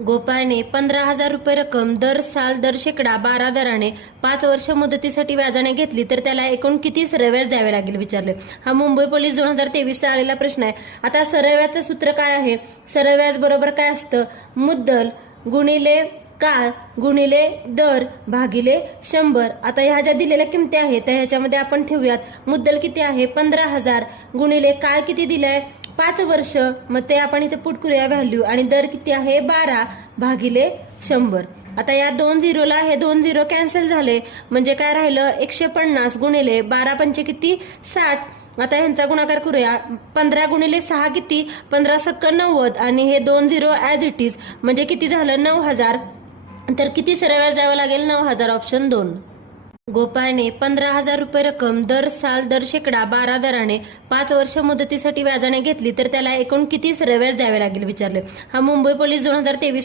गोपाळने 15,000 रुपये रक्कम दर साल दर शेकडा 12 दराने 5 वर्ष मुदतीसाठी व्याजाने घेतली तर त्याला एकूण किती सरळ व्याज द्यावे लागेल विचारले। हा मुंबई पोलीस 2023 चा आलेला प्रश्न आहे। आता सरळ व्याजाचे सूत्र काय आहे? सरळ व्याज बरोबर काय असतं? मुद्दल गुणिले काळ गुणिले दर भागिले 100। आता ह्या ज्या दिलेल्या किमती आहेत त्या ह्याच्यामध्ये आपण ठेवूयात। मुद्दल किती आहे? 15,000 गुणिले काळ किती दिलाय? 5 वर्ष, मग ते आपण इथे पुट करूया व्हॅल्यू, आणि दर किती आहे? 12 भागिले 100। आता या 2 झिरोला हे 2 झिरो कॅन्सल झाले, म्हणजे काय राहिलं? 150 गुणिले 12 पंचे किती? 60। आता ह्यांचा गुणाकार करूया। 15 गुणिले 6 किती? 15 सक्क 90, आणि हे 2 झिरो ॲज इट इज, म्हणजे किती झालं? 9,000। तर किती सरळ व्याज द्यावं लागेल? 9,000, ऑप्शन 2। गोपाळने 15,000 रुपये रक्कम दर साल दर शेकडा 12 दराने 5 वर्ष मुदतीसाठी व्याजाने घेतली तर त्याला एकूण किती सरळ व्याज द्यावे लागेल विचारले। हा मुंबई पोलीस 2023